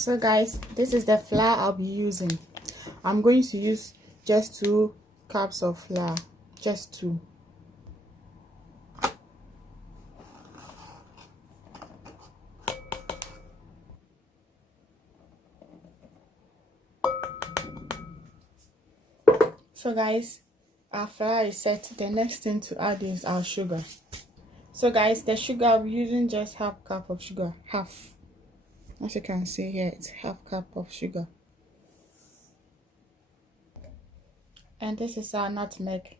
So guys, this is the flour I'll be using. I'm going to use just 2 cups of flour, just 2. So guys, our flour is set. The next thing to add is our sugar. So guys, the sugar I'll be using just half cup of sugar, half. As you can see here, it's half cup of sugar. And this is our nutmeg.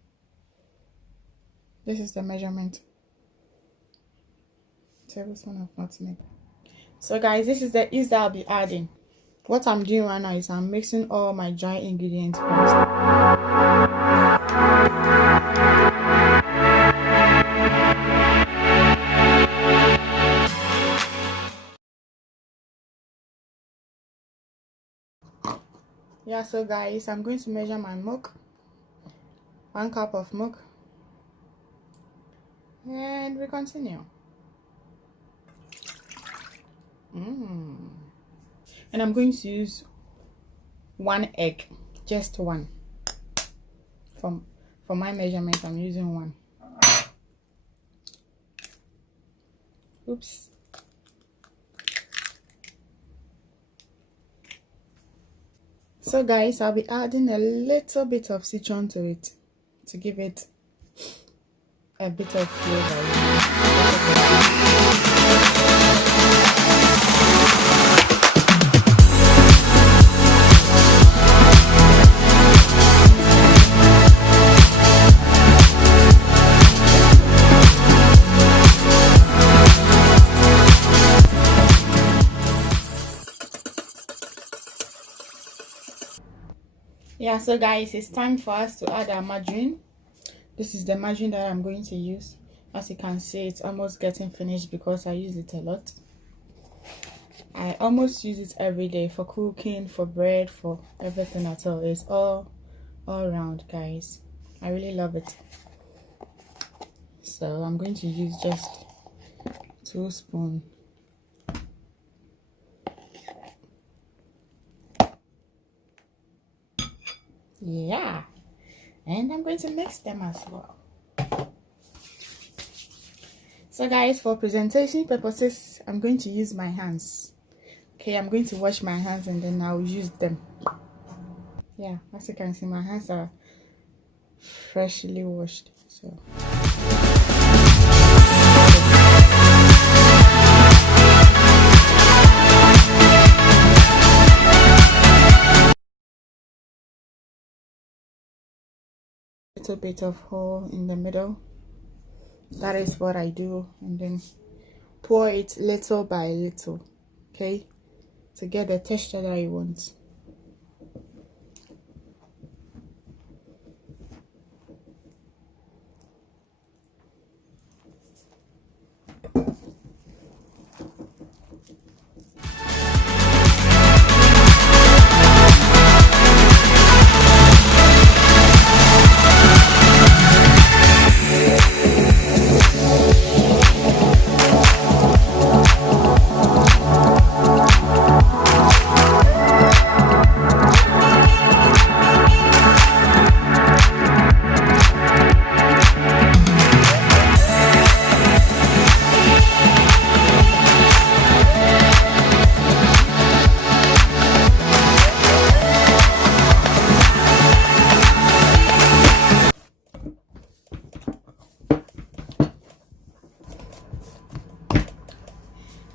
This is the measurement. Tablespoon of nutmeg. So guys, this is the yeast that I'll be adding. What I'm doing right now is I'm mixing all my dry ingredients first. Yeah, so guys, I'm going to measure my milk. 1 cup of milk. And we continue. And I'm going to use 1 egg, just 1. For my measurement, I'm using 1. Oops. So guys, I'll be adding a little bit of citron to it to give it a bit of flavor. Yeah, so guys, it's time for us to add our margarine. This is the margarine that I'm going to use. As you can see, it's almost getting finished because I use it a lot. I almost use it every day for cooking, for bread, for everything at all. It's all around, guys. I really love it. So I'm going to use just 2 spoons. Yeah, and I'm going to mix them as well. So guys, for presentation purposes, I'm going to use my hands. Okay, I'm going to wash my hands and then I'll use them. Yeah, as you can see, my hands are freshly washed. So little bit of hole in the middle. That is what I do, and then pour it little by little, okay, to get the texture that you want.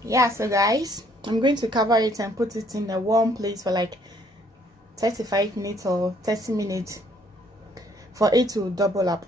Yeah, so guys, I'm going to cover it and put it in a warm place for like 35 minutes or 30 minutes for it to double up.